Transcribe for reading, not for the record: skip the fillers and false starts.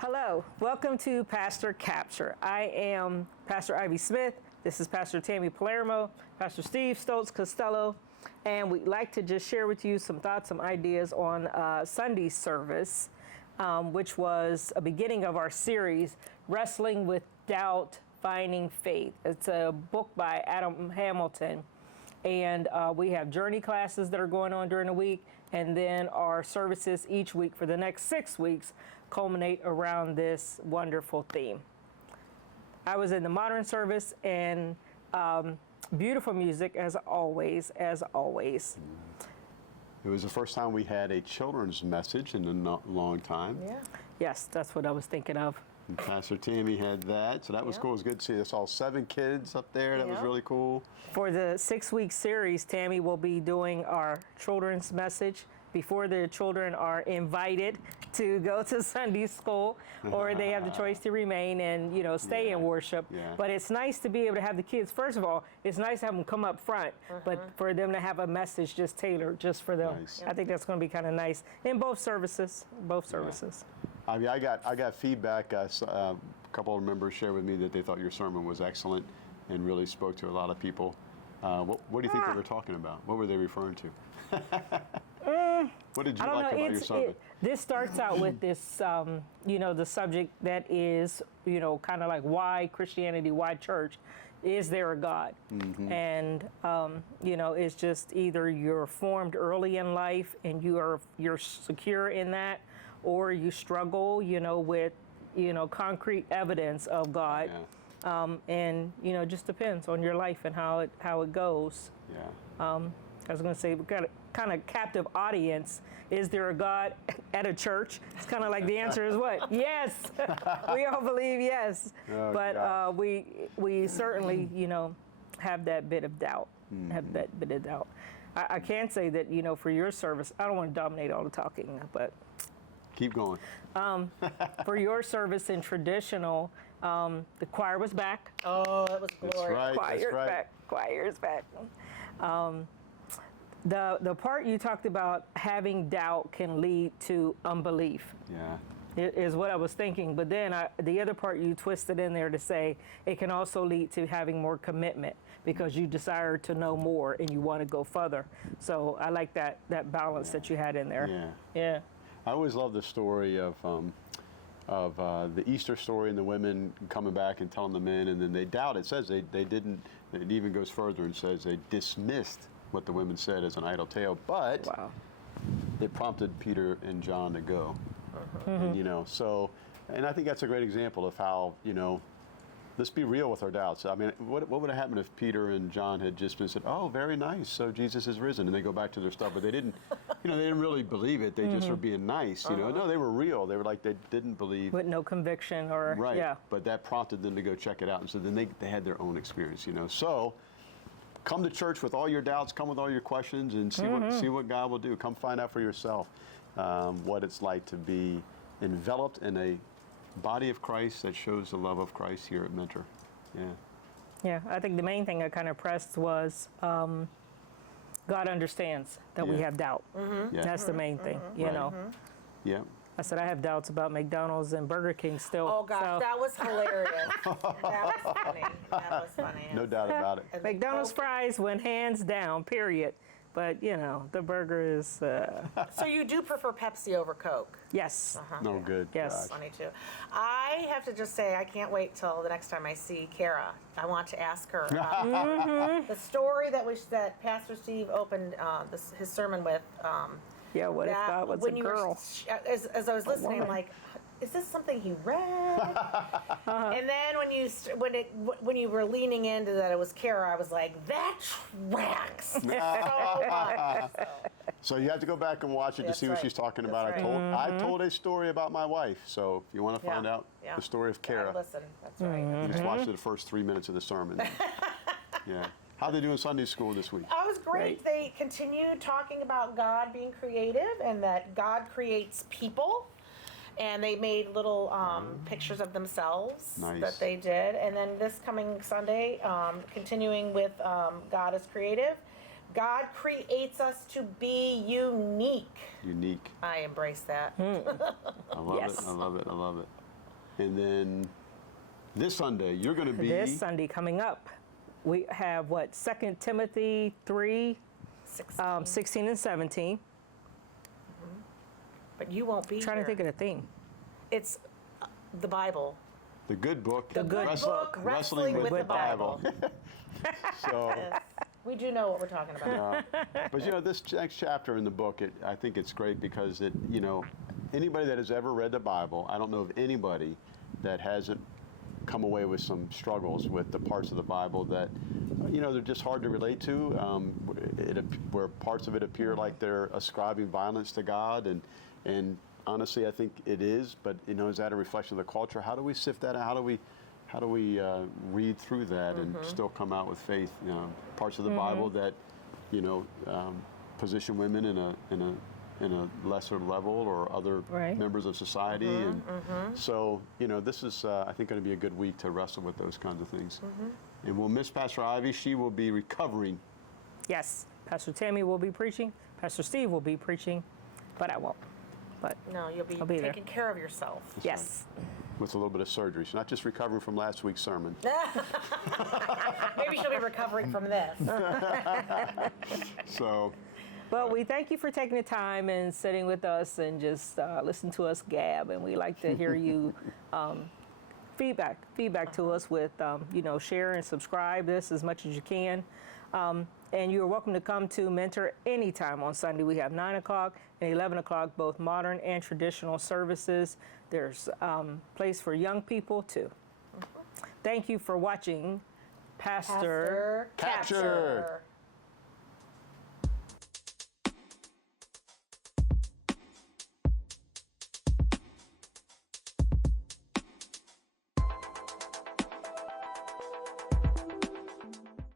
Hello, welcome to Pastor Capture. I am Pastor Ivy Smith. This is Pastor Tammy Palermo, Pastor Steve Stoltz Costello, and we'd like to just share with you some thoughts, some ideas on Sunday service, which was a beginning of our series, Wrestling with Doubt, Finding Faith. It's a book by Adam Hamilton. And we have journey classes that are going on during the week, and then our services each week for the next 6 weeks culminate around this wonderful theme. I was in the modern service, and beautiful music as always, as always. It was the first time we had a children's message in a long time. Yeah. Yes, that's what I was thinking of. And Pastor Tammy had that, so that was cool. It was good to see us all 7 kids up there. That was Yeah. really cool. For the 6-week series, Tammy will be doing our children's message before the children are invited to go to Sunday school, or they have the choice to remain and, you know, stay in worship. Yeah. But it's nice to be able to have the kids. First of all, it's nice to have them come up front, but for them to have a message just tailored just for them. Nice. I think that's going to be kind of nice in both services. Both services. I mean, I got feedback. A couple of members shared with me that they thought your sermon was excellent and really spoke to a lot of people. What do you think they were talking about? What were they referring to? What did you I don't like know. about your sermon? This starts out with this, you know, the subject that is, you know, kind of like why Christianity, why church? Is there a God? And you know, it's just either you're formed early in life and you're secure in that, or you struggle, you know, with, you know, concrete evidence of God. Yeah. And you know, it just depends on your life and how it goes. Yeah. I was going to say, we've got a kind of captive audience. Is there a God at a church? It's kind of like the answer is what? Yes. We all believe yes. Oh, but God. we certainly, you know, have that bit of doubt. Have that bit of doubt. I can say that, you know, for your service, I don't want to dominate all the talking, but Keep going. for your service in traditional, the choir was back. Oh, that was glorious. That's right. Choir's right. back. Choir's back. The part you talked about, having doubt can lead to unbelief, Yeah. is what I was thinking. But then the other part you twisted in there to say it can also lead to having more commitment because you desire to know more and you want to go further. So I like that balance that you had in there. Yeah. Yeah. I always love the story of the Easter story and the women coming back and telling the men, and then they doubt. It says they didn't. It even goes further and says they dismissed what the women said as an idle tale, but Wow. it prompted Peter and John to go. And, you know, so, and I think that's a great example of how, you know, let's be real with our doubts. I mean, what would have happened if Peter and John had just been said, "Oh, very nice, so Jesus is risen," and they go back to their stuff, but they didn't, you know, they didn't really believe it. They just were being nice, you know. No, they were real. They were like, they didn't believe. With no conviction or, Right. yeah. But that prompted them to go check it out, and so then they had their own experience, you know. So come to church with all your doubts, come with all your questions, and see what God will do. Come find out for yourself what it's like to be enveloped in a body of Christ that shows the love of Christ here at Mentor. Yeah. Yeah, I think the main thing I kind of pressed was God understands that we Yeah. have doubt. Yeah. That's the main thing, you Right. know. Yeah. I said I have doubts about McDonald's and Burger King still. Oh, gosh, so- that was hilarious. That was funny. That was funny. No doubt about it. And McDonald's oh, fries went hands down, period. But, you know, the burger is, So you do prefer Pepsi over Coke? yes. No good. Yes. Gosh. Funny too. I have to just say I can't wait till the next time I see Kara. I want to ask her about the story that Pastor Steve opened his sermon with. Yeah, what if God was a when you girl? were, as I was listening, I'm woman. like, is this something he read? And then when you were leaning into that it was Kara, I was like, that tracks so much. So you have to go back and watch it to That's see what right. she's talking That's about. right. I told a story about my wife. So if you want to find out Yeah. the story of Yeah, Kara, listen, that's right. you just watch the first 3 minutes of the sermon. Yeah. How they doing Sunday school this week? It was great. They continued talking about God being creative and that God creates people. And they made little pictures of themselves Nice. that they did. And then this coming Sunday, continuing with God is creative. God creates us to be unique. Unique. I embrace that. I love Yes. it. I love it. I love it. And then this Sunday, you're going to be. This Sunday coming up, we have what, 2 Timothy 3, 16 and 17. But you won't be Trying here. to think of the theme. It's the Bible. The good book. The good book, Wrestling with the Bible. So, Yes. We do know what we're talking about. but you know, this next chapter in the book, I think it's great because it, you know, anybody that has ever read the Bible, I don't know of anybody that hasn't come away with some struggles with the parts of the Bible that, you know, they're just hard to relate to, where parts of it appear like they're ascribing violence to God, and honestly, I think it is. But you know, is that a reflection of the culture? How do we sift that out? How do we read through that and still come out with faith? You know, parts of the Bible that, you know, position women in a lesser level or other Right. members of society, and so you know, this is I think going to be a good week to wrestle with those kinds of things. And we'll miss Pastor Ivy. She will be recovering. Yes, Pastor Tammy will be preaching. Pastor Steve will be preaching, but I won't. But No, you'll be, I'll be there. taking care of yourself. yes, With a little bit of surgery. She's not just recovering from last week's sermon. Maybe she'll be recovering from this. So, well, we thank you for taking the time and sitting with us and just listen to us gab. And we like to hear you feedback to us with, you know, share and subscribe this as much as you can. And you're welcome to come to Mentor anytime on Sunday. We have 9 o'clock and 11 o'clock, both modern and traditional services. There's place for young people too. Thank you for watching Pastor Capture.